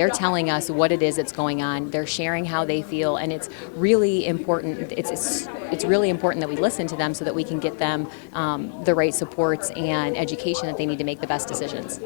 They're telling us what it is that's going on. They're sharing how they feel, and it's really important. It's really important that we listen to them so that we can get them the right supports and education that they need to make the best decisions.